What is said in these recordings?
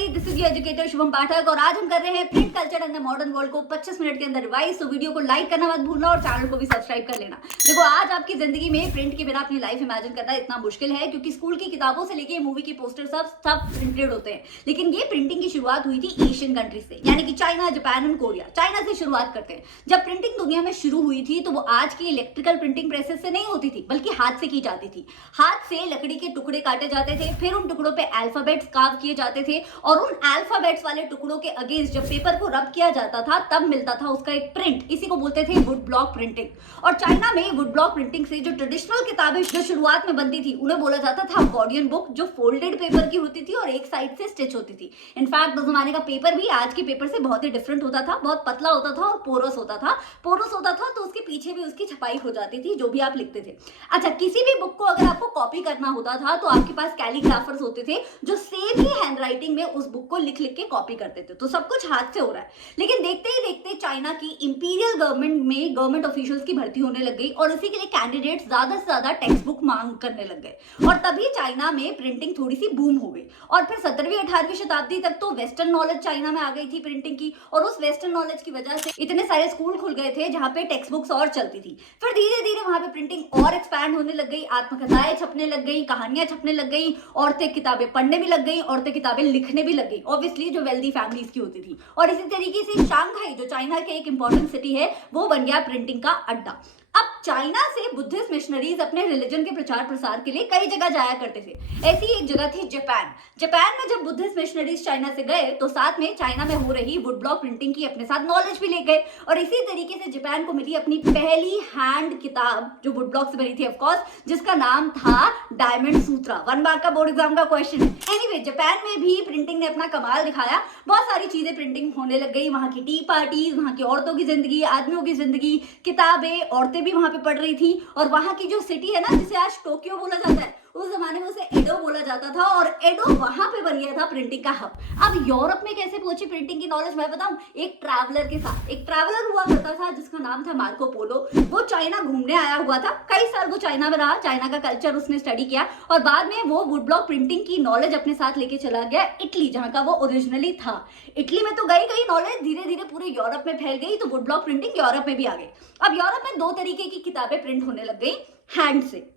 Everybody, this is your educator Shubham Pathak और आज हम कर रहे हैं print culture and the modern world को 25 मिनट के अंदर रिवाइज। तो वीडियो को लाइक करना मत भूलना और चैनल को भी सब्सक्राइब कर लेना। देखो, आज आपकी जिंदगी में प्रिंट के बिना अपनी लाइफ इमेजिन करना इतना मुश्किल है क्योंकि स्कूल की किताबों से लेके मूवी की पोस्टर सब प्रिंटेड होते हैं। लेकिन ये प्रिंटिंग की शुरुआत हुई थी एशियन कंट्रीज से, यानी कि China, Japan and Korea. China से शुरुआत करते हैं। जब प्रिंटिंग दुनिया में शुरू हुई थी तो वो आज की इलेक्ट्रिकल प्रिंटिंग प्रेसेस से नहीं होती थी, बल्कि हाथ से की जाती थी। हाथ से लकड़ी के टुकड़े काटे जाते थे, फिर उन टुकड़ों पे अल्फाबेट्स कार्व किए जाते थे और उन अल्फाबेट्स वाले टुकड़ों के अगेंस्ट जब पेपर को रब किया जाता था तब मिलता था उसका एक प्रिंट। इसी को बोलते थे वुड ब्लॉक प्रिंटिंग। और चाइना में वुड ब्लॉक प्रिंटिंग से जो ट्रेडिशनल किताबें जो शुरुआत में बनती थी उन्हें बोला जाता था गॉर्डियन बुक, जो फोल्डेड पेपर की होती थी और एक साइड से स्टिच होती थी। इनफैक्ट उस जमाने का पेपर भी आज के पेपर से बहुत ही डिफरेंट होता था, बहुत पतला होता था और पोरस होता था। पोरस होता था तो उसके पीछे भी उसकी छपाई हो जाती थी जो भी आप लिखते थे। अच्छा, किसी भी बुक को अगर आपको कॉपी करना होता था तो आपके पास कैलीग्राफर्स होते थे जो सेम ही हैंडराइटिंग में उस बुक को लिख लिख के कॉपी करते थे। तो सब कुछ हाथ से हो रहा है। लेकिन देखते ही देखते चाइना की इंपीरियल गवर्नमेंट में गवर्नमेंट ऑफिशियल्स की भर्ती होने लग गई और इसी के लिए कैंडिडेट्स ज्यादा से ज्यादा टेक्स्ट बुक मांग करने लग गए और तभी चाइना में प्रिंटिंग थोड़ी सी बूम हो गई। और फिर 17वीं 18वीं शताब्दी तक तो वेस्टर्न नॉलेज चाइना में आ गई थी प्रिंटिंग की, और उस वेस्टर्न नॉलेज की वजह से इतने सारे स्कूल खुल गए थे जहां पे टेक्स्ट बुक्स और चलती थी। फिर धीरे धीरे वहां पे प्रिंटिंग और एक्सपैंड होने लग गई, आत्मकथाएं छपने लग गई, कहानियां छपने लग गई, औरतें किताबें पढ़ने भी लग गई, औरतें किताबें लिखने भी लग गई, ऑब्वियसली जो वेल्दी फैमिलीज की होती थी। और इसी तरीके से शांघाई, जो चाइना के एक इंपॉर्टेंट सिटी है, वो बन गया प्रिंटिंग का अड्डा। अब चाइना से बुद्धिस्ट मिशनरीज अपने रिलीजन के प्रचार प्रसार के लिए कई जगह जाया करते थे। ऐसी एक जगह थी जापान। जापान में जब बुद्धिस्ट मिशनरीज चाइना से गए तो साथ में चाइना में हो रही वुड ब्लॉक प्रिंटिंग की अपने साथ नॉलेज भी ले गए। और इसी तरीके से जापान को मिली अपनी पहली हैंड किताब जो वुड ब्लॉक से बनी थी, ऑफकोर्स, जिसका नाम था डायमंड सूत्रा। 1 मार्क का बोर्ड एग्जाम का क्वेश्चन है। एनीवे, जापान में भी प्रिंटिंग ने अपना कमाल दिखाया। बहुत सारी चीजें प्रिंटिंग होने लग गई। वहां की टी पार्टीज, वहां की औरतों की जिंदगी, आदमियों की जिंदगी, किताबें, औरतें भी वहां पे पढ़ रही थी। और वहां की जो सिटी है ना, जिसे आज टोक्यो बोला जाता है, उस जमाने में उसे एडो बोला जाता था और एडो वहां पे बन गया था प्रिंटिंग का हब। अब यूरोप में कैसे पहुंची प्रिंटिंग की नॉलेज मैं बताऊं। एक ट्रैवलर के साथ, एक ट्रैवलर हुआ करता था जिसका नाम था मार्को पोलो। वो चाइना घूमने आया हुआ था, कई साल वो चाइना में रहा, चाइना का कल्चर उसने स्टडी किया और बाद में वो वुड ब्लॉक प्रिंटिंग की नॉलेज अपने साथ लेके चला गया इटली, जहां का वो ओरिजिनली था। इटली में तो गई नॉलेज धीरे धीरे पूरे यूरोप में फैल गई, तो वुड ब्लॉक प्रिंटिंग यूरोप में भी आ गई। अब यूरोप में 2 तरीके की किताबें प्रिंट होने लग गई हैंड से,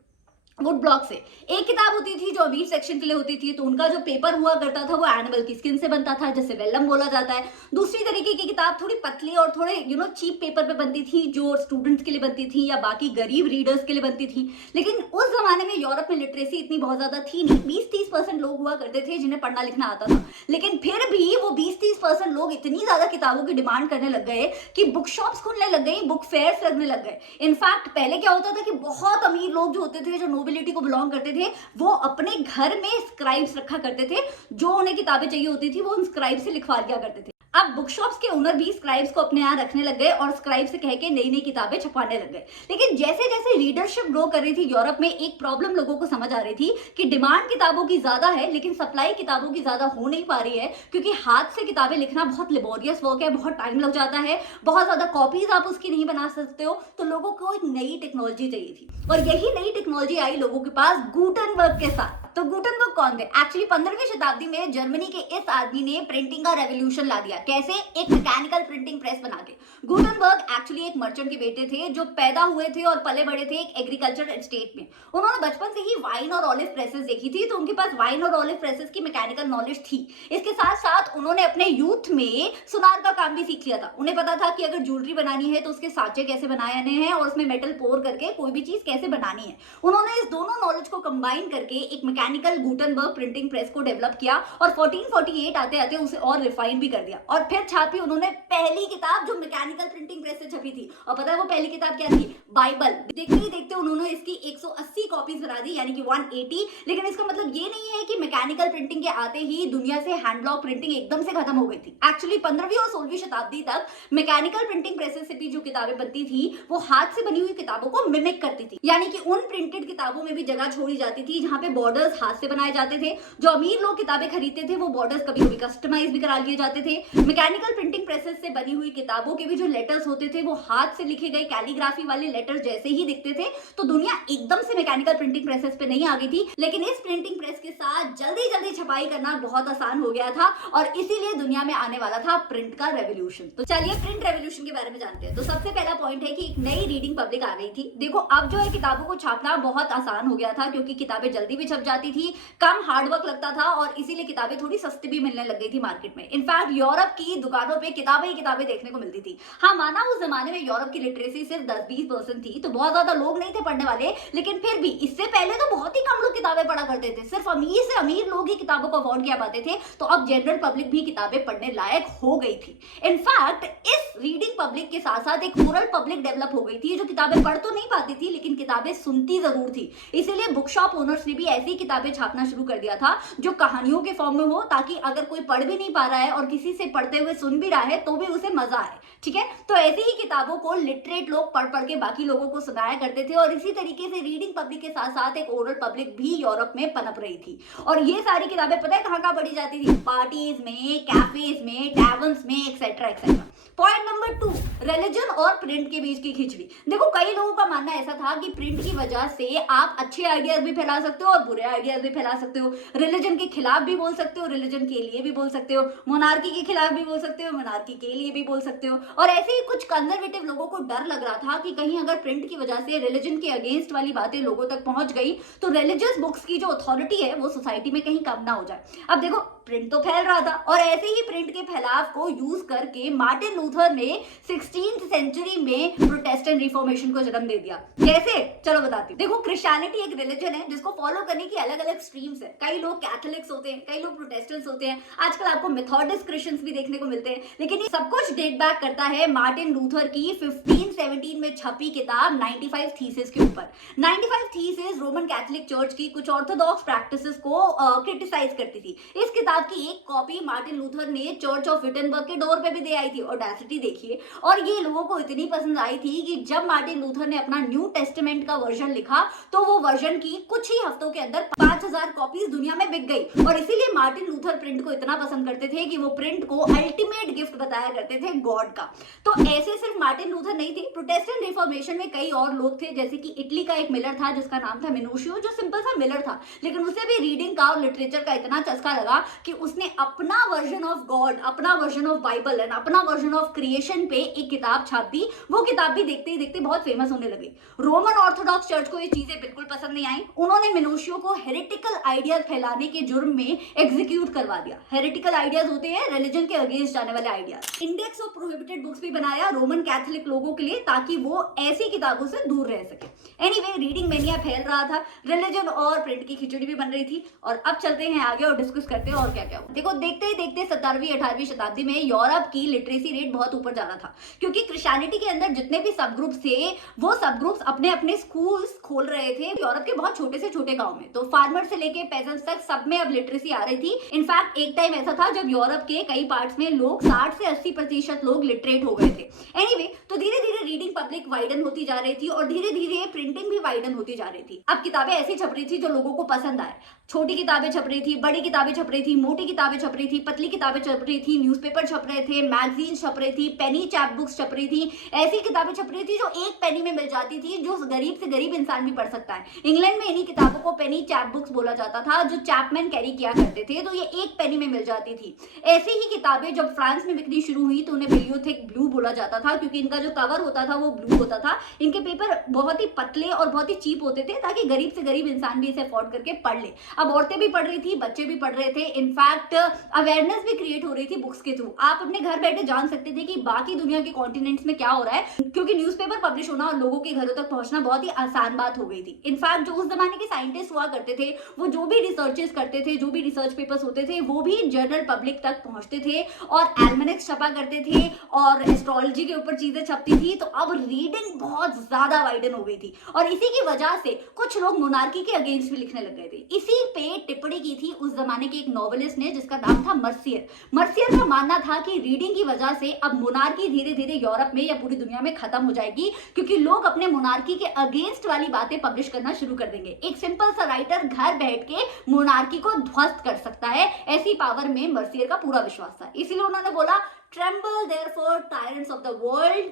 वुड ब्लॉक से। एक किताब होती थी जो अमीर सेक्शन के लिए होती थी, तो उनका जो पेपर हुआ करता था वो एनिमल की स्किन से बनता था, जैसे वेलम बोला जाता है। दूसरी तरीके की किताब थोड़ी पतली और थोड़े चीप पेपर पे बनती थी, जो स्टूडेंट्स के लिए बनती थी या बाकी गरीब रीडर्स के लिए बनती थी। लेकिन उस जमाने में यूरोप में लिटरेसी इतनी बहुत ज्यादा थी नहीं, 20-30% लोग हुआ करते थे जिन्हें पढ़ना लिखना आता था। लेकिन फिर भी वो 20-30% लोग इतनी ज्यादा किताबों की डिमांड करने लग गए कि बुक शॉप्स खुलने लग गई, बुक फेयर्स लगने लग गए। इनफैक्ट पहले क्या होता था कि बहुत अमीर लोग जो होते थे, जो नोबिलिटी को बिलोंग करते थे, वो अपने घर में स्क्राइब्स रखा करते थे। जो उन्हें किताबें चाहिए होती थी वो उन स्क्राइब से लिखवा दिया करते थे। अब बुक शॉप्स के ओनर भी स्क्राइब्स को अपने यहाँ रखने लग गए और स्क्राइब से कह के नई नई किताबें छपवाने लग गए। लेकिन जैसे जैसे रीडरशिप ग्रो कर रही थी यूरोप में, एक प्रॉब्लम लोगों को समझ आ रही थी कि डिमांड किताबों की ज्यादा है लेकिन सप्लाई किताबों की ज्यादा हो नहीं पा रही है, क्योंकि हाथ से किताबें लिखना बहुत लेबोरियस वर्क है, बहुत टाइम लग जाता है, बहुत ज्यादा कॉपीज आप उसकी नहीं बना सकते हो। तो लोगों को एक नई टेक्नोलॉजी चाहिए थी और यही नई टेक्नोलॉजी आई लोगों के पास गुटेनबर्ग के साथ। तो गुटेनबर्ग कौन थे? एक्चुअली 15वीं शताब्दी में जर्मनी के इस आदमी ने प्रिंटिंग का रेवोल्यूशन ला दिया। कैसे? एक मैकेनिकल प्रिंटिंग प्रेस बना के। गुटेनबर्ग एक्चुअली एक मर्चेंट के बेटे थे जो पैदा हुए थे और पले बड़े थे एक एग्रीकल्चर एस्टेट में। उन्होंने बचपन से ही वाइन और ऑलिव प्रेसेस देखी थी, तो उनके पास वाइन और ऑलिव प्रेसेस की मैकेनिकल नॉलेज थी। इसके साथ साथ उन्होंने अपने यूथ में सुनार का काम भी सीख लिया था। उन्हें पता था कि अगर ज्वेलरी बनानी है तो उसके सांचे कैसे बनाने हैं और उसमें मेटल पोर करके कोई भी चीज कैसे बनानी है। उन्होंने इस दोनों नॉलेज को कंबाइन करके एक मैकेनिकल गुटेनबर्ग प्रिंटिंग प्रेस को डेवलप किया और 1448 आते आते उसे और रिफाइन भी कर दिया और फिर छापी उन्होंने पहली किताब जो मैकेनिकल प्रिंटिंग प्रेस से छपी थी। और पता है वो पहली किताब क्या थी? बाइबल। देखते ही देखते उन्होंने इसकी 180 कॉपीज बना दी, यानी कि 180। लेकिन इसका मतलब ये नहीं है कि मैकेनिकल प्रिंटिंग के आते ही दुनिया से हैंड ब्लॉक प्रिंटिंग एकदम से खत्म हो गई थी। एक्चुअली 15वीं और 16वीं शताब्दी तक मैकेनिकल प्रिंटिंग प्रेसेस से भी जो किताबें बनती थी वो हाथ से बनी हुई किताबों को मिमिक करती थी, यानी कि उन प्रिंटेड किताबों में भी जगह छोड़ी जाती थी जहां पे बॉर्डर्स बॉर्डर्स हाथ से बनाए जाते थे। जो अमीर लोग किताबें खरीदते थे वो बॉर्डर्स कभी कभी कस्टमाइज भी करा लिए जाते थे। मैकेनिकल प्रिंटिंग प्रेसेस से बनी हुई किताबों के भी जो लेटर्स होते थे वो हाथ से लिखे गए कैलीग्राफी वाले लेटर्स जैसे ही दिखते थे। तो दुनिया एकदम से मैकेनिकल प्रिंटिंग प्रेसेस पे नहीं आ गई थी, लेकिन इस प्रिंटिंग प्रेस के साथ जल्दी जल्दी छपाई करना बहुत आसान हो गया था और इसीलिए दुनिया में आने वाला था प्रिंट का रेवोल्यूशन। तो चलिए प्रिंट रेवोल्यूशन के बारे में जानते हैं। तो सबसे पहला पॉइंट है कि एक नई रीडिंग पब्लिक आ गई थी। देखो अब जो है किताबों को छापना बहुत आसान हो गया था क्योंकि किताबें जल्दी भी छप जाती थी, कम हार्डवर्क लगता था और इसीलिए किताबें थोड़ी सस्ती भी मिलने लग गई थी मार्केट में। इनफैक्ट यूरोप की दुकानों पे किताबें ही किताबें देखने को मिलती थी। हाँ माना उस जमाने में यूरोप की लिटरेसी सिर्फ 10-20% थी, तो बहुत ज्यादा लोग नहीं थे पढ़ने वाले, लेकिन फिर भी इससे पहले तो बहुत ही कम लोग किताबें पढ़ा करते थे। सिर्फ अमीर से अमीर लोग ही किताबों को अफोर्ड किया पाते थे, तो अब जनरल पब्लिक भी किताबें पढ़ने लायक हो गई थी। इनफैक्ट इस रीडिंग पब्लिक के साथ साथ एक ओरल पब्लिक डेवलप हो गई थी जो किताबें पढ़ तो नहीं पाती थी लेकिन किताबें सुनती जरूर थी। इसीलिए बुक शॉप ओनर्स ने भी ऐसी किताबें छापना शुरू कर दिया था जो कहानियों के फॉर्म में हो, ताकि अगर कोई पढ़ भी नहीं पा रहा है और किसी से पढ़ते हुए सुन भी रहा है तो भी उसे मजा आए। ठीक है, तो ऐसी ही किताबों को लिटरेट लोग पढ़ पढ़ के बाकी लोगों को सुनाया करते थे और इसी तरीके से रीडिंग पब्लिक के साथ साथ एक ओरल पब्लिक भी यूरोप में पनप रही थी। और ये सारी किताबें पता है कहां कहां पढ़ी जाती थी? पार्टीज में, कैफेज में, टैवर्न्स में, etcetera etcetera. Point number 2, religion और प्रिंट के बीच की खिचड़ी। देखो कई लोगों का मानना ऐसा था कि प्रिंट की वजह से आप अच्छे आइडियाज भी फैला सकते हो और बुरे आइडियाज भी फैला सकते हो। रिलीजन के खिलाफ भी बोल सकते हो, रिलीजन के लिए भी बोल सकते हो, मोनार्की के खिलाफ भी बोल सकते हो, मोनार्की के लिए भी बोल सकते हो। और ऐसे ही कुछ कंजर्वेटिव लोगों को डर लग रहा था कि कहीं अगर प्रिंट की वजह से रिलीजन के अगेंस्ट वाली बातें लोगों तक पहुंच गई तो रिलीजियस बुक्स की जो अथॉरिटी है वो सोसाइटी में कहीं कम ना हो जाए। अब देखो प्रिंट तो फैल रहा था और ऐसे ही प्रिंट के फैलाव को यूज करके मार्टिन लूथर ने 16th सेंचुरी में प्रोटेस्टेंट रिफॉर्मेशन को जन्म दे दिया। कैसे? चलो बताती हूँ। देखो क्रिश्चियनिटी एक रिलीजन है जिसको फॉलो करने की अलग अलग स्ट्रीम्स है। कई लोग कैथोलिक्स होते हैं, कई लोग प्रोटेस्टेंट्स होते हैं, आजकल आपको मेथोडिस्ट क्रिश्चियंस भी देखने को मिलते हैं, लेकिन ये सब कुछ डेट बैक करता है मार्टिन लूथर की 1517 में छपी किताब 95 थीसिस के ऊपर। 95 थीसिस रोमन कैथोलिक चर्च की कुछ ऑर्थोडॉक्स प्रैक्टिसेस को क्रिटिसाइज करती थी। इस किताब की एक कॉपी मार्टिन लूथर ने चर्च ऑफ विटनबर्ग के डोर पे भी दे आई थी। ऑडेसिटी देखिए। और ये लोगों को इतनी पसंद आई थी कि जब मार्टिन लूथर ने अपना न्यू टेस्टामेंट का वर्जन लिखा तो वो वर्जन की कुछ ही हफ्तों के अंदर 5000 कॉपीज दुनिया में बिक गई। और इसीलिए मार्टिन लूथर प्रिंट को इतना पसंद करते थे कि वो प्रिंट को अल्टीमेट गिफ्ट बताया करते थे गॉड का। तो ऐसे सिर्फ मार्टिन लूथर नहीं थे, प्रोटेस्टेंट रिफॉर्मेशन में कई और लोग थे, जैसे कि इटली का एक मिलर था जिसका नाम था मिनूशियो, जो सिंपल सा मिलर था, लेकिन उसे भी रीडिंग का और लिटरेचर का इतना चस्का लगा कि उसने अपना वर्जन ऑफ गॉड, अपना वर्जन ऑफ बाइबल एंड अपना वर्जन ऑफ क्रिएशन पे एक किताब छाप दी। वो किताब भी देखते ही देखते बहुत फेमस होने लगी। रोमन ऑर्थोडॉक्स चर्च को ये चीजें बिल्कुल पसंद नहीं आई। उन्होंने मिनूशियो को हेरेटिकल आइडियाज फैलाने के जुर्म में एग्जीक्यूट करवा दिया। हेरेटिकल आइडियाज होते हैं रिलीजन के अगेंस्ट जाने वाले ideas. Index of prohibited books भी बनाया रोमन कैथोलिक लोगों के लिए ताकि वो ऐसी किताबों से दूर रह सके। एनीवे रीडिंग मेनिया फैल रहा था, रिलीजन और प्रिंट की खिचड़ी भी बन रही थी। और अब चलते हैं आगे और डिस्कस करते हैं और क्या क्या हुआ। देखो देखते ही देखते 17वीं 18वीं शताब्दी में यूरोप की लिटरेसी रेट बहुत ऊपर जा रहा था, क्योंकि क्रिश्चियनिटी के अंदर जितने भी सब ग्रुप्स थे वो सब ग्रुप्स अपने अपने स्कूल्स खोल रहे थे यूरोप के बहुत छोटे से छोटे गांव में। तो फार्मर से लेके पेजेंट्स तक सब में अब लिटरेसी आ रही थी। इनफैक्ट एक टाइम ऐसा था जब यूरोप के कई पार्ट्स में लोग 60 से 80% लोग लिटरेट हो गए थे। एनीवे तो धीरे धीरे रीडिंग पब्लिक वाइडन होती जा रही थी और धीरे धीरे प्रिंटिंग भी वाइडन होती जा रही थी। अब किताबें ऐसी छप रही थी जो लोगों को पसंद आए। छोटी किताबें छप रही थी, बड़ी किताबें छप रही थी, मोटी किताबें छप रही थी, पतली किताबें छप रही थी, न्यूज़पेपर छप रहे थे, मैगजीन छप रही थी, पेनी चैप बुक्स छप रही थी। ऐसी किताबें छप रही थी जो एक पेनी में मिल जाती थी, जो गरीब से गरीब इंसान भी पढ़ सकता है। इंग्लैंड में इन्हीं किताबों को पेनी चैप बुक्स बोला जाता था, जो चैपमैन कैरी किया करते थे, तो ये एक पेनी में मिल जाती थी। ऐसी ही किताबें जब फ्रांस में बिकनी शुरू हुई तो उन्हें बिब्लियोथेक ब्लू बोला जाता था, क्योंकि इनका जो कवर होता था वो ब्लू होता था। इनके पेपर बहुत ही पतले और बहुत ही चीप होते थे ताकि गरीब से गरीब इंसान भी इसे अफोर्ड करके पढ़ ले। अब औरतें भी पढ़ रही थी, बच्चे भी पढ़ रहे थे। इनफैक्ट अवेयरनेस भी क्रिएट हो रही थी बुक्स के थ्रू। आप अपने घर बैठे जान सकते थे कि बाकी दुनिया के कॉन्टिनेंट्स में क्या हो रहा है, क्योंकि न्यूज़पेपर पब्लिश होना और लोगों के घरों तक पहुंचना बहुत ही आसान बात हो गई थी। इनफैक्ट जो उस जमाने के साइंटिस्ट हुआ करते थे वो जो भी रिसर्चेस करते थे, जो भी रिसर्च पेपर्स होते थे, वो भी जनरल पब्लिक तक पहुंचते थे और एल्मेनेक्स छपा करते थे और एस्ट्रोलॉजी के ऊपर चीजें छपती थी। तो अब रीडिंग बहुत ज्यादा वाइडन हो गई थी और इसी की वजह से कुछ लोग मोनार्की के अगेंस्ट भी लिखने लग गए थे। इसी पे टिप्पणी की थी उस जमाने के एक नॉवेलिस्ट नॉवेलिस्ट ने जिसका नाम था मर्सियर। मर्सियर का मानना था कि रीडिंग की वजह से अब मोनार्की धीरे धीरे यूरोप में या पूरी दुनिया में खत्म हो जाएगी, क्योंकि लोग अपने मोनार्की के अगेंस्ट वाली बातें पब्लिश करना शुरू कर देंगे। एक सिंपल सा राइटर घर बैठ के मोनार्की को ध्वस्त कर सकता है, ऐसी पावर में मर्सियर का पूरा विश्वास था। इसीलिए उन्होंने बोला, tremble therefore tyrants of the world,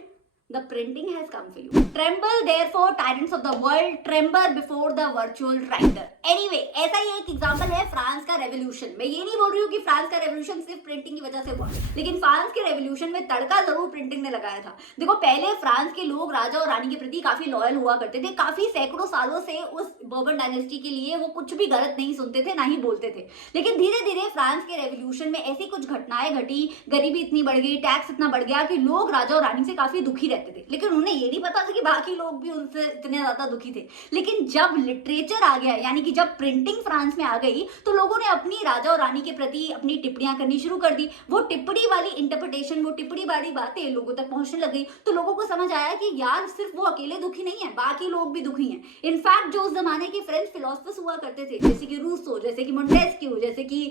the printing has come for you. Tremble therefore tyrants of the world, tremble before the virtual writer. Anyway, ऐसा ही एक एग्जांपल है फ्रांस का रेवोल्यूशन। मैं ये नहीं बोल रही हूँ कि फ्रांस का रेवोल्यूशन सिर्फ प्रिंटिंग की वजह से हुआ, लेकिन फ्रांस के रेवोल्यूशन में तड़का जरूर प्रिंटिंग ने लगाया था। देखो, पहले फ्रांस के लोग राजा और रानी के प्रति काफी लॉयल हुआ करते थे, काफी सैकड़ों सालों से उस बर्बन डायनेस्टी के लिए वो कुछ भी गलत नहीं सुनते थे, ना ही बोलते थे। लेकिन धीरे धीरे फ्रांस के रेवोल्यूशन में ऐसी कुछ घटनाएं घटी, गरीबी इतनी बढ़ गई, टैक्स इतना बढ़ गया कि लोग राजा और रानी से काफी दुखी रहते थे। लेकिन उन्हें ये नहीं पता था कि बाकी लोग भी उनसे इतने ज्यादा दुखी थे। लेकिन जब लिटरेचर आ गया, यानी कि जब प्रिंटिंग फ्रांस में आ गई, तो लोगों ने अपनी राजा और रानी के प्रति अपनी टिप्पणियां करनी शुरू कर दी। वो टिप्पणी वाली इंटरप्रिटेशन, वो टिप्पणी वाली बातें लोगों तक पहुंचने लग गई। तो लोगों को समझ आया कि यार सिर्फ वो अकेले दुखी नहीं है, बाकी लोग भी दुखी हैं। इनफैक्ट जो उस जमाने के फ्रेंच फिलोसफर्स हुआ करते थे, जैसे कि रूसो, जैसे कि मोंटेस्क्यू, जैसे कि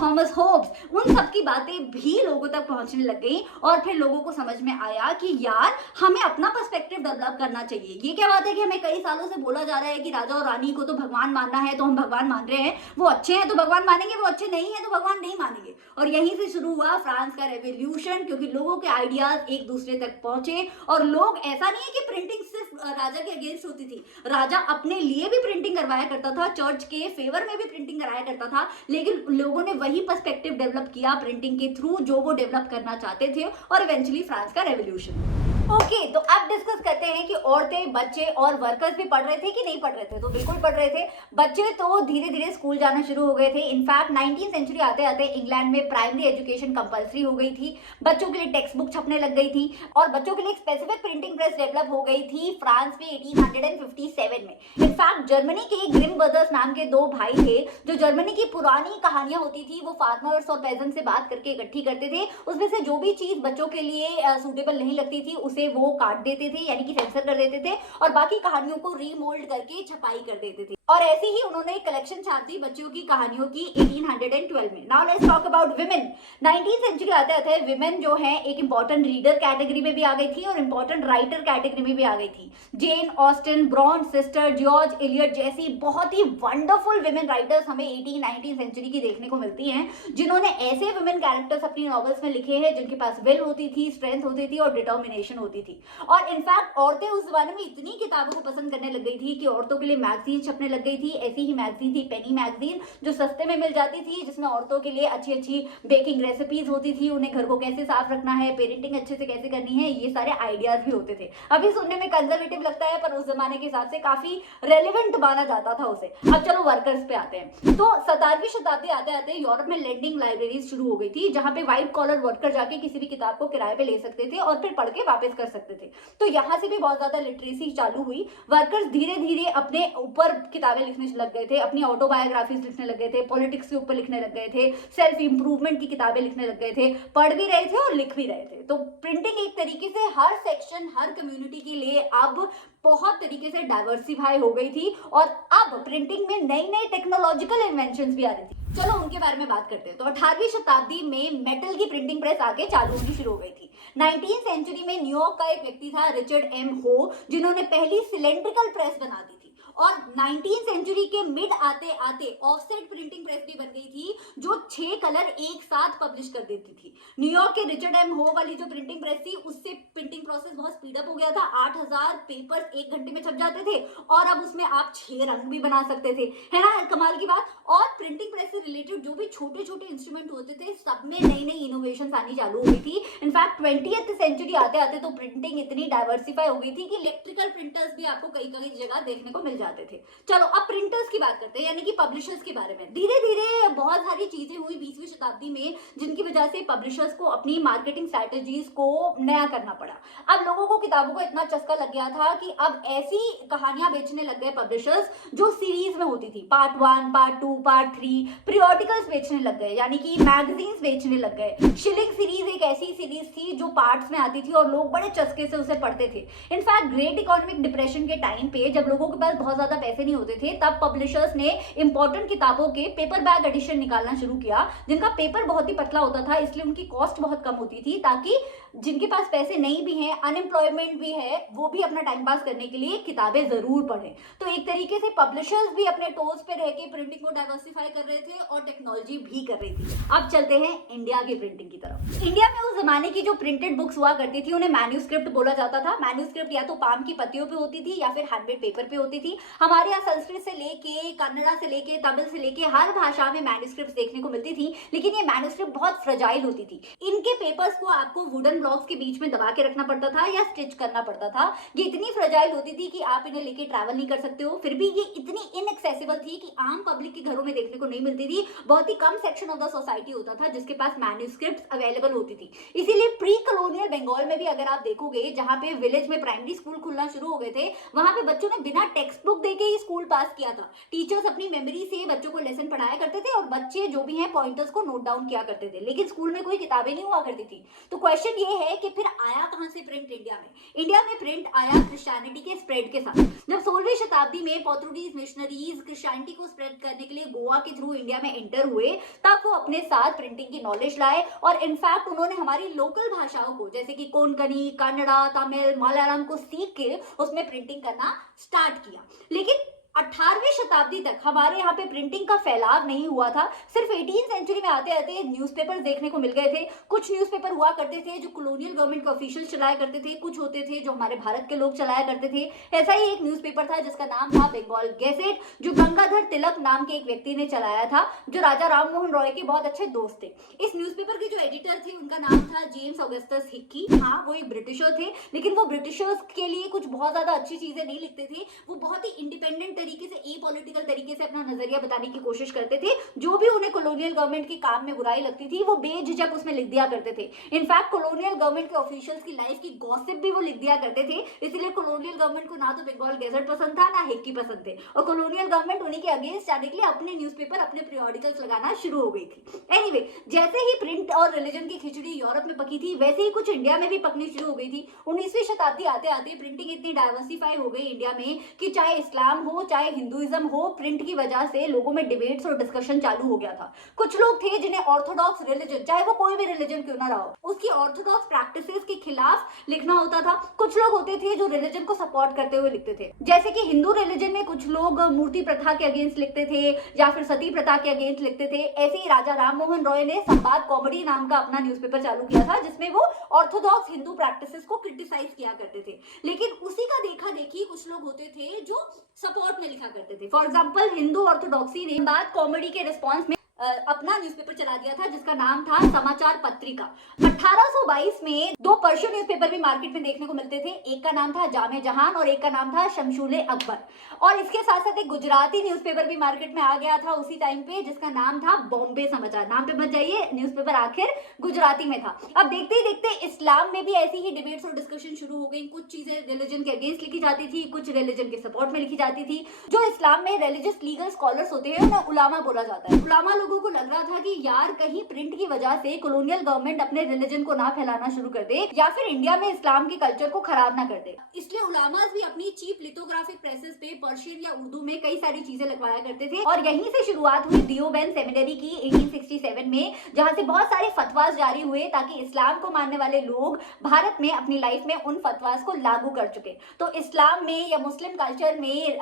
थॉमस होब्स, उन सब की बातें भी लोगों तक पहुंचने लग गई। और फिर लोगों को समझ में आया कि यार हमें अपना पर्सपेक्टिव डेवलप करना चाहिए। ये क्या बात है कि हमें कई सालों से बोला जा रहा है कि राजा और रानी को तो भगवान मानना है, तो हम भगवान मान रहे हैं, वो अच्छे हैं तो भगवान मानेंगे, वो अच्छे नहीं है तो भगवान नहीं मानेंगे। और यहीं से शुरू हुआ फ्रांस का रेवोल्यूशन, क्योंकि लोगों के आइडियाज एक दूसरे तक पहुंचे। और लोग, ऐसा नहीं है कि प्रिंटिंग सिर्फ राजा के अगेंस्ट होती थी, राजा अपने लिए भी प्रिंटिंग करवाया करता था, चर्च के फेवर में भी प्रिंटिंग कराया करता था। लेकिन लोगों ने वही पर्सपेक्टिव डेवलप किया प्रिंटिंग के थ्रू जो वो डेवलप करना चाहते थे, और इवेंचुअली फ्रांस का रेवोल्यूशन। ओके, तो अब डिस्कस करते हैं कि औरतें, बच्चे और वर्कर्स भी पढ़ रहे थे कि नहीं पढ़ रहे थे। तो बिल्कुल पढ़ रहे थे। बच्चे तो धीरे धीरे स्कूल जाना शुरू हो गए थे। इनफैक्ट 19वीं सेंचुरी आते आते इंग्लैंड में प्राइमरी एजुकेशन कंपलसरी हो गई थी, बच्चों के लिए टेक्स्ट बुक छपने लग गई थी, और बच्चों के लिए एक स्पेसिफिक प्रिंटिंग प्रेस डेवलप हो गई थी फ्रांस में 1857 में। इनफैक्ट जर्मनी के ग्रिम ब्रदर्स नाम के दो भाई थे, जो जर्मनी की पुरानी कहानियां होती थी वो फार्मर्स और पेजेंट से बात करके इकट्ठी करते थे। उसमें से जो भी चीज बच्चों के लिए सूटेबल नहीं लगती थी उसे वो काट देते थे, यानी कि सेंसर कर देते थे, और बाकी कहानियों को रीमोल्ड करके छपाई कर देते थे। और ऐसे ही उन्होंने एक कलेक्शन छाप दी बच्चों की कहानियों की 1812 में। Now let's talk about women. 19वीं सेंचुरी आते आते विमेन जो है एक इंपॉर्टेंट रीडर कैटेगरी में भी आ गई थी और इंपॉर्टेंट राइटर कैटेगरी में भी आ गई थी। Jane Austen, Bronte sister, George Eliot जैसी बहुत ही वंडरफुल विमेन राइटर्स हमें 18-19 सेंचुरी की देखने को मिलती हैं, जिन्होंने ऐसे विमेन कैरेक्टर्स अपनी नॉवेल्स में लिखे हैं जिनके पास विल होती थी, स्ट्रेंथ होती थी और डिटर्मिनेशन होती थी। और इनफैक्ट औरतें उस जमाने में इतनी किताबों को पसंद करने लग गई थी कि औरतों के लिए मैगजीन छपने लग गई थी। ऐसी ही मैगजीन थी पेनी मैगजीन, जो सस्ते में मिल जाती थी, जिसमें औरतों के लिए अच्छी अच्छी बेकिंग रेसिपीज होती थी, उन्हें घर को कैसे साफ रखना है, पेरेंटिंग अच्छे से कैसे करनी है, ये सारे आइडियाज भी होते थे। अभी सुनने में कंजर्वेटिव लगता है, पर उस जमाने के हिसाब से काफी रेलिवेंट माना जाता था उसे। अब चलो वर्कर्स पे आते हैं। तो 17वीं शताब्दी आते आते यूरोप में लेंडिंग लाइब्रेरीज शुरू हो गई थी, जहां पे व्हाइट कॉलर वर्कर जाके किसी भी किताब को किराए पे ले सकते थे और फिर पढ़ के वापस कर सकते थे। तो यहाँ से भी बहुत ज्यादा लिटरेसी चालू हुई। वर्कर्स धीरे धीरे अपने ऊपर किताबें लिखने लग गए थे, अपनी ऑटोबायोग्राफीज लिखने लग गए थे, पॉलिटिक्स के ऊपर लिखने लग गए थे, सेल्फ इंप्रूवमेंट की किताबें लिखने लग गए थे, पढ़ भी रहे थे और लिख भी रहे थे। तो प्रिंटिंग एक तरीके से हर सेक्शन, हर कम्युनिटी के लिए अब बहुत तरीके से डाइवर्सिफाई हो गई थी, और अब प्रिंटिंग में नई नई टेक्नोलॉजिकल इन्वेंशंस भी आ रही थी। चलो उनके बारे में बात करते हैं। तो 18वीं शताब्दी में मेटल की प्रिंटिंग प्रेस आके चालू होनी शुरू हो गई थी। 19वीं सेंचुरी में न्यूयॉर्क का एक व्यक्ति था रिचर्ड एम हो, जिन्होंने पहली सिलेंड्रिकल प्रेस बना दी थी। और 19वीं सेंचुरी के मिड आते आते ऑफसेट प्रिंटिंग प्रेस भी बन गई थी, जो 6 कलर एक साथ पब्लिश कर देती थी। न्यूयॉर्क के रिचर्ड एम हो वाली जो प्रिंटिंग प्रेस थी, उससे प्रिंटिंग प्रोसेस बहुत स्पीड अप हो गया था। 8000 पेपर्स 1 घंटे में छप जाते थे, और अब उसमें आप 6 रंग भी बना सकते थे, है ना, कमाल की बात। और प्रिंटिंग प्रेस से रिलेटेड जो भी छोटे छोटे इंस्ट्रूमेंट होते थे, सब में नई नई इनोवेशन आनी चालू हो गई थी। इनफैक्ट 20th सेंचुरी आते आते तो प्रिंटिंग इतनी डाइवर्सिफाई हो गई थी कि इलेक्ट्रिकल प्रिंटर्स भी आपको कई कई जगह देखने को मिल जाते थे। चलो अब प्रिंटर्स की बात करते हैं, यानी कि पब्लिशर्स के बारे में। धीरे धीरे बहुत सारी चीजें हुई 20वीं शताब्दी में, जिनकी वजह से पब्लिशर्स को अपनी मार्केटिंग स्ट्रेटेजीज को नया करना पड़ा। अब लोगों को किताबों को इतना चस्का लग गया था कि अब ऐसी कहानियां बेचने लग गए पब्लिशर्स जो सीरीज में होती थी, पार्ट 1, पार्ट 2, पार्ट 3। पीरियोडिकल्स बेचने लग गए, यानी कि मैगजीन्स बेचने लग गए। शिलिंग सीरीज एक ऐसी सीरीज थी जो पार्ट्स में आती थी और लोग बड़े चस्के से उसे पढ़ते थे। इनफैक्ट ग्रेट इकोनॉमिक डिप्रेशन के टाइम पे, जब लोगों के पास बहुत बहुत ज्यादा पैसे नहीं होते थे, तब पब्लिशर्स ने इंपॉर्टेंट किताबों के पेपर बैग एडिशन निकालना शुरू किया, जिनका पेपर बहुत ही पतला होता था, इसलिए उनकी कॉस्ट बहुत कम होती थी, ताकि जिनके पास पैसे नहीं भी हैं, अनएम्प्लॉयमेंट भी है, वो भी अपना टाइम पास करने के लिए किताबें जरूर पढ़ें। तो एक तरीके से पब्लिशर्स भी अपने टोज पे रह के प्रिंटिंग को डाइवर्सिफाई कर रहे थे और टेक्नोलॉजी भी कर रही थी। अब चलते हैं इंडिया की प्रिंटिंग की तरफ। इंडिया में उस जमाने की जो प्रिंटेड बुक्स हुआ करती थी उन्हें मैन्यूस्क्रिप्ट बोला जाता था। मैन्यूस्क्रिप्ट या तो पाम की पत्तियों पे होती थी या फिर हैंडमेड पेपर पे होती थी। हमारे यहाँ संस्कृत से लेके, कन्नड़ा से लेके, तमिल से लेके हर भाषा में मैन्यूस्क्रिप्ट देखने को मिलती थी, लेकिन ये मैन्यूस्क्रिप्ट बहुत फ्रेजाइल होती थी। इनके पेपर्स को आपको वुडन ब्लॉक्स के बीच में दबा के रखना पड़ता था या स्टिच करना पड़ता था। ये इतनी फ्रेजाइल होती थी कि आप इन्हें लेके ट्रैवल नहीं कर सकते हो। फिर भी ये इतनी इनएक्सेसिबल थी कि आम पब्लिक के घरों में देखने को नहीं मिलती थी। बहुत ही कम सेक्शन ऑफ द सोसाइटी होता था जिसके पास मैन्यूस्क्रिप्ट्स अवेलेबल होती थी। इसीलिए प्री कॉलोनियल बंगाल में भी अगर आप देखोगे, जहां पे विलेज में प्राइमरी स्कूल खुलना शुरू हो गए थे, वहां पे बच्चों ने बिना टेक्स्ट बुक देके ही स्कूल पास किया था। टीचर्स अपनी मेमोरी से बच्चों को लेसन पढ़ाया करते थे और बच्चे जो भी हैं पॉइंटर्स को नोट डाउन किया करते थे, लेकिन स्कूल में कोई किताबें नहीं हुआ करती थी। तो क्वेश्चन ये है कि फिर आया कहां से प्रिंट इंडिया में? इंडिया में प्रिंट आया क्रिश्चियनिटी के स्प्रेड के साथ। जब 16वीं शताब्दी में पोर्तुगीज मिशनरीज क्रिश्चियनिटी को स्प्रेड करने के लिए गोवा के थ्रू इंडिया में एंटर हुए, तब वो अपने साथ प्रिंटिंग की नॉलेज लाए और इनफैक्ट उन्होंने हमारी लोकल भाषाओं को, जैसे कि कोंकणी, कन्नड़ा, तमिल, मलयालम को सीख के उसमें प्रिंटिंग करना स्टार्ट किया। लेकिन 18वीं शताब्दी तक हमारे यहाँ पे प्रिंटिंग का फैलाव नहीं हुआ था। सिर्फ 18th सेंचुरी में आते आते न्यूज़पेपर देखने को मिल गए थे। कुछ न्यूज़पेपर हुआ करते थे जो कॉलोनियल गवर्नमेंट के ऑफिशियल चलाया करते थे, कुछ होते थे जो हमारे भारत के लोग चलाया करते थे। ऐसा ही एक न्यूज़पेपर था जिसका नाम था बंगाल गैजेट, जो गंगाधर तिलक नाम के एक व्यक्ति ने चलाया था, जो राजा राम मोहन रॉय के बहुत अच्छे दोस्त थे। इस न्यूज़पेपर के जो एडिटर थे उनका नाम था जेम्स ऑगस्टस हिक्की। हाँ, वो एक ब्रिटिशर थे, लेकिन वो ब्रिटिशर्स के लिए कुछ बहुत ज्यादा अच्छी चीजें नहीं लिखते थे। वो बहुत ही इंडिपेंडेंट तरीके से, एपॉलिटिकल तरीके से अपना नजरिया बताने की कोशिश करते थे। जो भी उन्हें कॉलोनियल गवर्नमेंट के काम में बुराई लगती थी वो बेझिझक उसमें लिख दिया करते थे। इनफैक्ट कॉलोनियल गवर्नमेंट के ऑफिशियल्स की लाइफ की गॉसिप भी वो लिख दिया करते थे। इसलिए कॉलोनियल गवर्नमेंट को ना तो बंगाल गैजेट पसंद था, ना हिक्की पसंद थे, और कॉलोनियल गवर्नमेंट उन्हीं के अगेंस्ट जाने के लिए अपने न्यूज़पेपर, अपने पीरियोडिकल्स लगाना शुरू हो गई थी। एनीवे, जैसे ही प्रिंट और रिलीजन की खिचड़ी यूरोप में पकी थी, वैसे ही कुछ इंडिया में भी पकनी शुरू हो गई थी। 19वीं शताब्दी आते आते प्रिंटिंग इतनी डाइवर्सिफाई हो गई इंडिया में कि चाहे इस्लाम हो, चाहे हिंदुइज्म हो, प्रिंट की वजह से लोगों में डिबेट्स और डिस्कशन चालू हो गया था। कुछ लोग थे जिन्हें ऑर्थोडॉक्स रिलीजन, चाहे वो कोई भी रिलीजन क्यों ना रहा हो, उसकी ऑर्थोडॉक्स प्रैक्टिसेस के खिलाफ लिखना होता था। कुछ लोग होते थे जो रिलीजन को सपोर्ट करते हुए लिखते थे, जैसे कि हिंदू रिलीजन में कुछ लोग मूर्ति प्रथा के अगेंस्ट लिखते थे या फिर सती प्रथा के अगेंस्ट लिखते थे। ऐसे ही राजा राम मोहन रॉय ने संवाद कॉमेडी नाम का अपना न्यूज़पेपर चालू किया था, जिसमें वो ऑर्थोडॉक्स हिंदू प्रैक्टिसेस को क्रिटिसाइज किया करते थे। लेकिन उसी का देखा देखी कुछ लोग होते थे जो सपोर्ट में लिखा करते थे। फॉर एग्जाम्पल, हिंदू ऑर्थोडॉक्सी ने बात कॉमेडी के रिस्पॉन्स में अपना न्यूज़पेपर चला दिया था जिसका नाम था समाचार पत्रिका। 1822 में दो पर्शियन न्यूज़पेपर भी मार्केट में देखने को मिलते थे। एक का नाम था जामे जहान और एक का नाम था शमशुले अकबर। और इसके साथ साथ एक गुजराती न्यूज़पेपर भी मार्केट में आ गया था उसी टाइम पे, जिसका नाम था बॉम्बे समाचार। नाम पे मत जाइए, न्यूज़पेपर आखिर गुजराती में था। अब देखते ही देखते इस्लाम में भी ऐसी ही डिबेट्स और डिस्कशन शुरू हो गई। कुछ चीजें रिलीजन के अगेंस्ट लिखी जाती थी, कुछ रिलीजन के सपोर्ट में लिखी जाती थी। जो इस्लाम में रिलीजियस लीगल स्कॉलर्स होते हैं उन्हें उलामा बोला जाता है। उलामा लोगों को लग रहा था कि यार कहीं प्रिंट की वजह से कॉलोनियल गवर्नमेंट अपने रिलीजन को ना फैलाना शुरू कर दे या फिर इंडिया में इस्लाम के कल्चर को खराब ना कर दे। इसलिए उलामास भी अपनी चीप लिथोग्राफिक प्रेसेस पे पर्शियन या उर्दू में कई सारी चीजें लिखवाया करते थे। और यहीं से शुरुआत हुई दियोबंद सेमिनरी की 1867 में, जहां से बहुत सारे फतवास जारी हुए ताकि इस्लाम को मानने वाले लोग भारत में अपनी लाइफ में उन फतवास को लागू कर चुके। तो इस्लाम में या मुस्लिम कल्चर में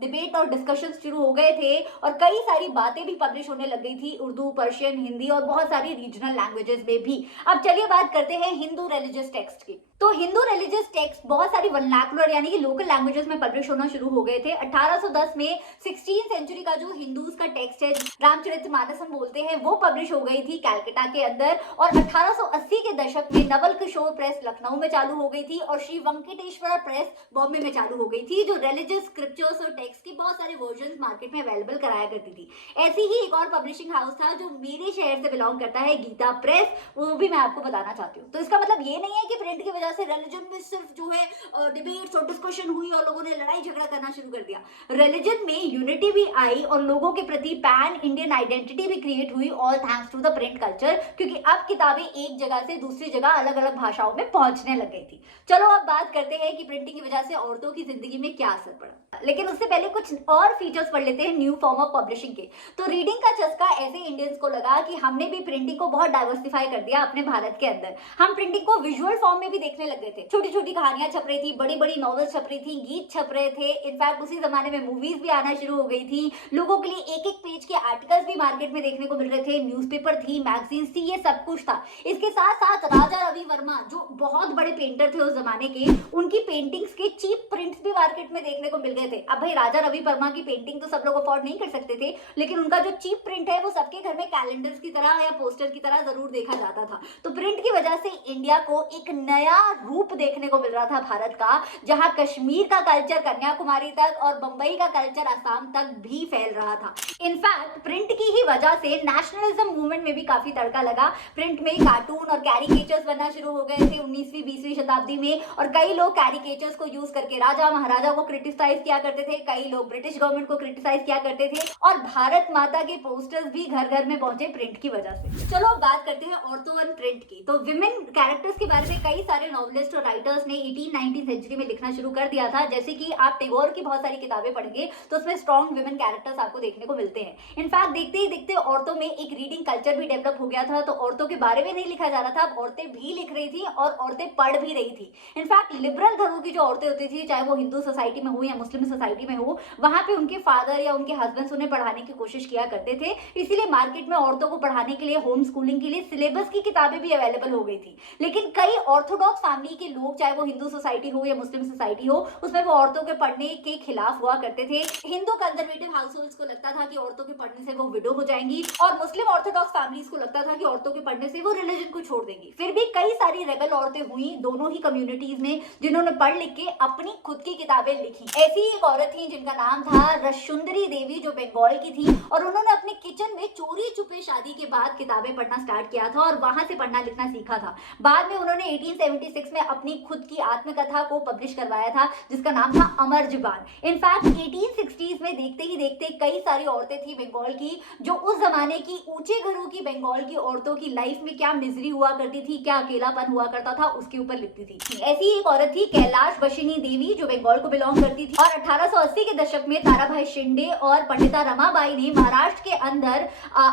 डिबेट और डिस्कशन शुरू हो गए थे और कई सारी बातें भी पब्लिश होने लग गई थी, उर्दू, पर्शियन, हिंदी और बहुत सारी रीजनल लैंग्वेजेस में भी। अब चलिए बात करते हैं हिंदू रिलीजियस टेक्स्ट की। तो हिंदू रिलीजियस टेक्स्ट बहुत सारी वर्नाकुलर यानी कि लोकल लैंग्वेजेस में पब्लिश होना शुरू हो गए थे। 1810 में 16th सेंचुरी का जो हिंदूज का टेक्स्ट है, रामचरितमानस हम बोलते हैं, वो पब्लिश हो गई थी कैलकाटा के अंदर। और 1880 के दशक में नवल किशोर प्रेस लखनऊ में चालू हो गई थी और श्री वेंकटेश्वर प्रेस बॉम्बे में चालू हो गई थी, जो रिलीजियस स्क्रिप्चर्स और टेक्स्ट की बहुत सारे वर्जन मार्केट में अवेलेबल कराया करती थी। ऐसी ही एक और पब्लिशिंग हाउस था जो मेरे शहर से बिलोंग करता है, गीता प्रेस, वो भी मैं आपको बताना चाहती हूँ। तो इसका मतलब ये नहीं है कि प्रिंट की वजह वजह से रिलीजन में सिर्फ जो है डिबेट्स और डिस्कशन हुई और लोगों ने लड़ाई झगड़ा करना शुरू कर दिया। रिलीजन में यूनिटी भी आई और लोगों के प्रति पैन इंडियन आइडेंटिटी भी क्रिएट हुई, all thanks to the print culture, क्योंकि अब किताबें एक जगह से दूसरी जगह अलग अलग भाषाओं में पहुंचने लग गई थी। चलो अब बात करते हैं कि प्रिंटिंग की वजह से औरतों की जिंदगी में क्या असर पड़ा, लेकिन उससे पहले कुछ और फीचर्स पढ़ लेते हैं न्यू फॉर्म ऑफ पब्लिशिंग के। तो रीडिंग का चस्का ऐसे इंडियंस को लगा कि हमने भी प्रिंटिंग को बहुत डाइवर्सिफाई कर दिया अपने भारत के अंदर। हम प्रिंटिंग को विजुअल फॉर्म में भी देखने लग गए थे, छोटी छोटी कहानियां छप रही थी, बड़ी बड़ी नॉवेल्स छप रही थी, गीत छप रहे थे। इनफैक्ट उसी जमाने में मूवीज भी आना शुरू हो गई थी। लोगों के लिए एक एक पेज के आर्टिकल्स भी मार्केट में देखने को मिल रहे थे, न्यूज़पेपर थी, मैगजीन्स थी, ये सब कुछ था। इसके साथ साथ राजा रवि वर्मा जो बहुत बड़े पेंटर थे उस जमाने के, उनकी पेंटिंग्स के चीप प्रिंट्स भी मार्केट में देखने को मिल गए थे। अब भाई राजा रवि वर्मा की पेंटिंग तो सब लोग अफोर्ड नहीं कर सकते थे, लेकिन उनका जो चीप प्रिंट है वो सबके घर में कैलेंडर्स की तरह या पोस्टर की तरह जरूर देखा जाता था। तो प्रिंट की वजह से इंडिया को एक नया रूप देखने को मिल रहा था भारत का, जहां कश्मीर का कल्चर कन्याकुमारी तक और बंबई का कल्चर असम तक भी फैल रहा था। इनफैक्ट प्रिंट की ही वजह से नेशनलिज्म मूवमेंट में भी काफी तड़का लगा। प्रिंट में कार्टून और कैरिकेचर्स बनना शुरू हो गए थे 19वीं 20वीं शताब्दी में, और कई लोग कैरिकेचर्स को यूज करके राजा महाराजा को क्रिटिसाइज किया करते थे, कई लोग ब्रिटिश गवर्नमेंट को क्रिटिसाइज किया करते थे, और भारत माता के पोस्टर्स भी घर घर में पहुंचे प्रिंट की वजह से। चलो अब बात करते हैं औरतों और प्रिंट की। तो विमेन कैरेक्टर्स के बारे में कई सारे नॉवलिस्ट और राइटर्स ने 18-19 सेंचुरी में लिखना शुरू कर दिया था। जैसे कि आप टैगोर की बहुत सारी किताबें पढ़ेंगे तो उसमें स्ट्रॉन्ग विमेन कैरेक्टर्स आपको देखने को मिलते हैं। इनफैक्ट देखते ही देखते औरतों में एक रीडिंग कल्चर भी डेवलप हो गया था। तो औरतों के बारे में नहीं लिखा जा रहा था, अब औरतें भी लिख रही थी और औरतें पढ़ भी रही थी। इनफैक्ट लिबरल घरों की जो औरतें होती थी, चाहे वो हिंदू सोसाइटी में हो या मुस्लिम सोसाइटी में हो, वहां पे उनके फादर या उनके हस्बैंड्स उन्हें पढ़ाने की कोशिश किया करते थे। इसीलिए मार्केट में औरतों को पढ़ाने के लिए, होम स्कूलिंग के लिए सिलेबस की किताबें भी अवेलेबल हो गई थी। लेकिन कई ऑर्थोडॉक्स फैमिली के लोग, चाहे वो हिंदू सोसाइटी हो या मुस्लिम सोसाइटी हो, उसमें वो औरतों के पढ़ने के खिलाफ हुआ करते थे। हिंदू कंजर्वेटिव हाउसहोल्ड्स को लगता था कि औरतों के पढ़ने से वो विडो हो जाएंगी, और मुस्लिम ऑर्थोडॉक्स फैमिलीज को लगता था कि औरतों के पढ़ने से वो रिलीजन को छोड़ देंगी। फिर भी कई सारी रेबल औरतें हुई दोनों ही कम्युनिटीज में, जिन्होंने पढ़ लिख के अपनी खुद की किताबें लिखी। ऐसी एक औरत थी जिनका नाम था रसुंदरी देवी, जो बंगाल की थी, और उन्होंने अपने किचन में चोरी छुपे शादी के बाद किताबें पढ़ना स्टार्ट किया था और वहां से पढ़ना लिखना सीखा था। बाद में उन्होंने 1876 में अपनी खुद की आत्मकथा को पब्लिश करवाया था, जिसका नाम था अमर जुबान। इनफैक्ट 1860s में देखते ही देखते कई सारी औरतें थी बंगाल की, जो उस जमाने की ऊंचे घरों की बंगाल की औरतों की लाइफ में क्या मिजरी हुआ करती थी, क्या अकेलापन हुआ करता था, उसके ऊपर लिखती थी। ऐसी एक औरत थी कैलाश बशिनी देवी, जो बंगाल को बिलोंग करती थी, और 1880 के दशक में ताराभाई शिंदे और पंडिता रमाबाई ने महाराष्ट्र के अंदर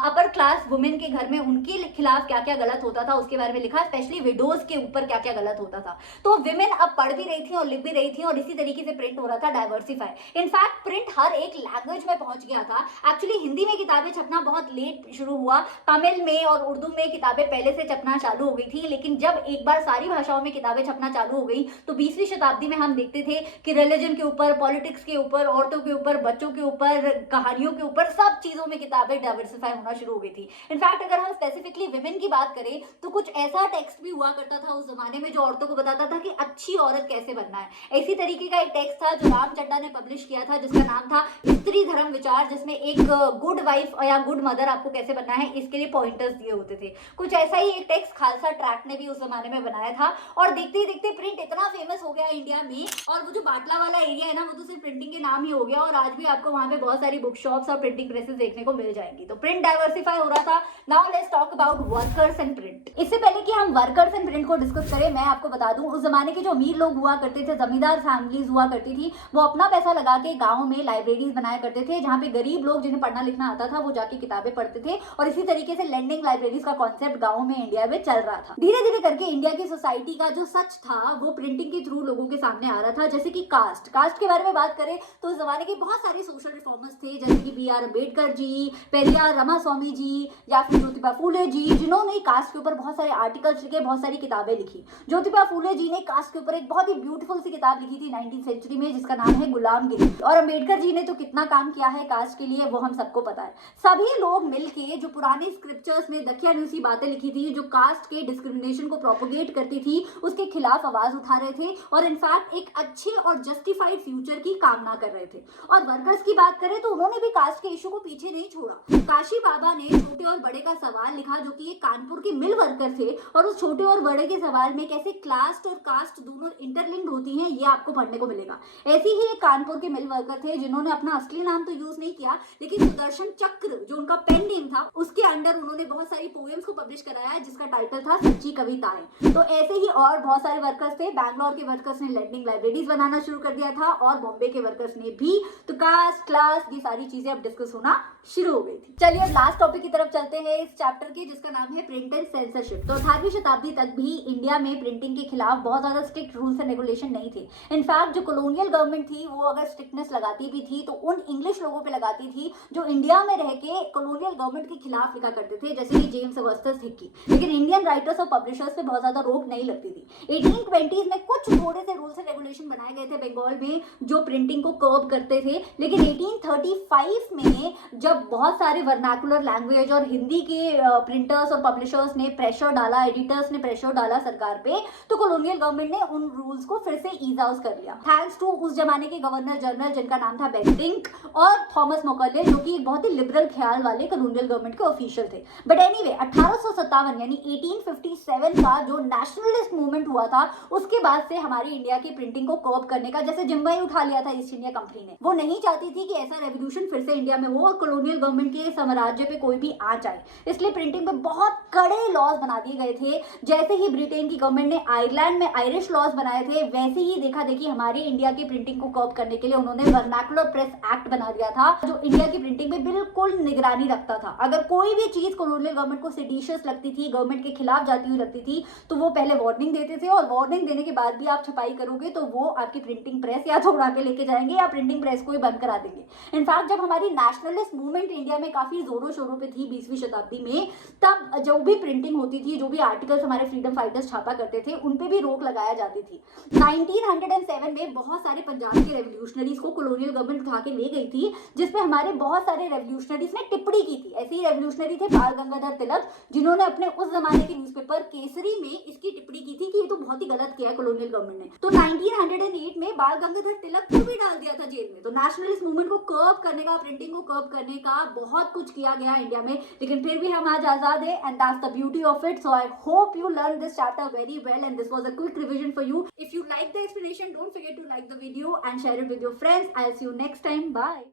अपर क्लास वुमेन के घर में उनके खिलाफ क्या क्या गलत होता था उसके बारे में लिखा, स्पेशली विडोज के ऊपर क्या क्या गलत होता था। तो विमेन अब पढ़ भी रही थी और लिख भी रही थी, और इसी तरीके से प्रिंट हो रहा था डाइवर्सिफाई। इनफैक्ट प्रिंट हर एक लैंग्वेज में पहुंच गया था। एक्चुअली हिंदी में किताबें छपना बहुत लेट शुरू हुआ, तमिल में और उर्दू में किताबें पहले से छपना चालू हो गई थी, लेकिन जब एक बार सारी भाषाओं में किताबें छपना चालू हो गई तो 20वीं शताब्दी में हम देखते थे कि रिलीजन के ऊपर, पॉलिटिक्स के ऊपर, औरतों के ऊपर, बच्चों के ऊपर, कहानियों के ऊपर, सब चीजों में किताबें डाइवर्सिफाई होना शुरू हो गई थी। इनफैक्ट अगर हम स्पेसिफिकली विमेन की बात करें तो कुछ ऐसा टेक्स्ट भी हुआ करता था उस जमाने में जो औरतों को बताता था कि अच्छी औरत कैसे बनना है। इसी तरीके का एक टेक्स्ट था जो राम चड्डा ने पब्लिश किया था, जिसका नाम था स्त्री धर्म विचार, जिसमें एक गुड वाइफ या गुड मदर आपको कैसे बनना है इसके लिए पॉइंटर्स दिए होते थे। कुछ ऐसा ही एक टेक्स्ट खालसा ट्रैक्ट ने भी उस जमाने में बनाया था, और देखते ही देखते प्रिंट इतना फेमस हो गया इंडिया में, और वो जो बाटला वाला एरिया है ना, वो तो सिर्फ प्रिंटिंग के नाम ही हो गया, और आज भी आपको वहां पे बहुत सारी बुक शॉप्स और प्रिंटिंग प्रेसेस देखने को मिल जाएंगी। तो प्रिंट डाइवर्सिफाई हो रहा था। Now let's talk about workers and print. इससे पहले कि हम वर्कर्स एंड प्रिंट को डिस्कस करें, मैं आपको बता दूं उस जमाने के जो अमीर लोग हुआ करते थे, जमींदार फैमिलीज हुआ करती थी, वो अपना पैसा लगा के गाँव में लाइब्रेरीज बनाया करते थे, जहाँ पे गरीब लोग जिन्हें पढ़ना लिखना आता था वो जाके किताबें पढ़ते थे, और इसी तरीके से लैंडिंग लाइब्रेरीज का कॉन्सेप्ट गाँव में इंडिया में चल रहा था। धीरे धीरे करके इंडिया की सोसाइटी का जो सच था वो प्रिंटिंग के थ्रू लोगों के सामने आ रहा था। जैसे कि कास्ट के बारे में बात करें तो उस जमाने के बहुत सारे सोशल रिफॉर्मर्स थे, जैसे कि बी आर अम्बेडकर जी, पेरियार रामास्वामी जी, या फिर ज्योतिबा फूले जी, जिन्होंने कास्ट के ऊपर बहुत सारे आर्टिकल्स लिखे, बहुत सारी किताबें लिखी। ज्योतिबा फूले जी ने कास्ट के ऊपर एक बहुत ही ब्यूटीफुल सी किताब लिखी थी 19वीं सेंचुरी में, जिसका नाम है गुलामगिरी, और अम्बेडकर जी ने तो कितना काम किया है कास्ट के लिए वो हम सबको पता है। सभी लोग मिलके जो पुराने स्क्रिप्चर्स में दकियानुसी बातें लिखी थी, जो कास्ट के डिस्क्रिमिनेशन को प्रोपोगेट करती थी, उसके खिलाफ आवाज उठा रहे थे, और इनफैक्ट एक अच्छे और जस्टिफाइड फ्यूचर की कामना कर रहे थे। और वर्कर्स की बात करें तो उन्होंने भी कास्ट के इशू को पीछे नहीं छोड़ा। काशी बाबा ने छोटे और बड़े का सवाल लिखा, जो कि एक कानपुर के मिल वर्कर थे, और उस छोटे और बड़े के सवाल में कैसे कैसे क्लास और कास्ट दोनों इंटरलिंक्ड होती हैं, ये आपको पढ़ने को मिलेगा। ऐसे ही एक कानपुर के मिल वर्कर थे जिन्होंने अपना असली नाम तो यूज नहीं किया, लेकिन सुदर्शन चक्र जो उनका पेन नेम था उसके अंडर उन्होंने बहुत सारी पोएम्स को पब्लिश कराया है जिसका टाइटल था सच्ची कविताएं। तो ऐसे ही और बहुत सारे वर्कर्स थे। बैंगलोर के वर्कर्स ने लैंडिंग लाइब्रेरीज बनाना शुरू कर दिया था और बॉम्बे के वर्कर्स ने भी। तो कास्ट, क्लास, ये सारी चीजें अब डिस्कस होना शुरू हो गई थी। चलिए अब लास्ट टॉपिक की तरफ चलते हैं इस चैप्टर के, जिसका नाम है प्रिंट एंड सेंसरशिप। तो 18वीं शताब्दी तक भी इंडिया में प्रिंटिंग के खिलाफ बहुत ज्यादा स्ट्रिक्ट रूल्स एंड रेगुलेशन नहीं थे। इनफैक्ट जो कॉलोनियल गवर्नमेंट थी वो अगर स्ट्रिक्टनेस लगाती भी थी तो उन इंग्लिश लोगों पे लगाती थी जो इंडिया में रह के कॉलोनियल गवर्नमेंट के खिलाफ लिखा करते थे, जैसे कि जेम्स ऑगस्टस हिक्की। लेकिन इंडियन राइटर्स और पब्लिशर्स पे बहुत ज्यादा रोक नहीं लगती थी। 1820s में कुछ थोड़े से रूल्स एंड रेगुलेशन बनाए गए थे बंगाल में जो प्रिंटिंग को कर्ब करते थे, लेकिन 1835 में जब बहुत सारे वर्नाकुलर लैंग्वेज और हिंदी के प्रिंटर्स और पब्लिशर्स ने प्रेशर डाला, एडिटर्स ने प्रेशर डाला सरकार पे, तो कॉलोनियल गवर्नमेंट ने उन रूल्स को फिर से ईज आउट कर लिया। थैंक्स टू उस जमाने के गवर्नर जनरल जिनका नाम था बेंटिंक और थॉमस मोकले, जो कि एक बहुत ही लिबरल ख्याल वाले कॉलोनियल गवर्नमेंट के ऑफिशियल थे। बट एनीवे 1857 यानी 1857 का जो नेशनलिस्ट मूवमेंट हुआ था उसके बाद से हमारी इंडिया की प्रिंटिंग को कर्ब करने का, जैसे जिम्बाई उठा लिया था ईस्ट इंडिया कंपनी ने, वो नहीं चाहती थी कि ऐसा रेवोल्यूशन फिर से इंडिया में हो और कॉलोनियल गवर्नमेंट के साम्राज्य पे कोई भी आ जाए। इसलिए प्रिंटिंग पे बहुत कड़े लॉज बना दिए गए थे। जैसे ही ब्रिटेन की गवर्नमेंट ने आयरलैंड में आयरिश लॉज बनाए थे, वैसे ही देखा देखी हमारी इंडिया की प्रिंटिंग को कर्ब करने के लिए उन्होंने वर्नाकुलर प्रेस एक्ट बना दिया था, जो इंडिया की प्रिंटिंग पे बिल्कुल निगरानी रखता था। अगर कोई भी चीज कॉलोनियल गवर्नमेंट को सेडिशियस लगती थी, गवर्नमेंट के खिलाफ जाती हुई लगती थी, तो वो पहले वार्निंग देते थे और वार्निंग देने के बाद भी आप छपाई करोगे तो वो आपकी प्रिंटिंग प्रेस या तो उड़ा के लेके जाएंगे या प्रिंटिंग प्रेस को ही बंद करा देंगे। इनफैक्ट जब हमारी नेशनलिस्ट मूवमेंट इंडिया में काफी जोरों शोरों पे थी 20वीं शताब्दी में, तब जो भी प्रिंटिंग होती थी, जो भी आर्टिकल्स हमारे फ्रीडम फाइटर्स छापा करते थे, उन पे भी रोक लगाया जाती थी। 1907 में बहुत सारे पंजाब के रेवोल्यूशनरीज को कॉलोनियल गवर्नमेंट उठा के ले गई थी, जिसपे हमारे बहुत सारे रेवोल्यूशनरीज ने टिप्पणी की थी। ऐसे ही रेवोल्यूशनरी थे बाल गंगाधर तिलक, जिन्होंने अपने उस जमाने के न्यूज़पेपर केसरी में इसकी टिप्पणी की थी कि ये तो बहुत ही गलत किया है कॉलोनियल गवर्नमेंट ने। तो 1908 में बाल गंगाधर तिलक को भी डाल दिया था जेल में। तो नेशनलिस्ट मूवमेंट को कर्ब करने का, प्रिंटिंग को कर्ब करने का बहुत कुछ किया गया इंडिया में, लेकिन फिर भी हम आज आजाद है, and that's the beauty of it. So I hope you learn this chapter very well and this was a quick revision for you. If you like the explanation, don't forget to like the video and share it with your friends. I'll see you next time. Bye.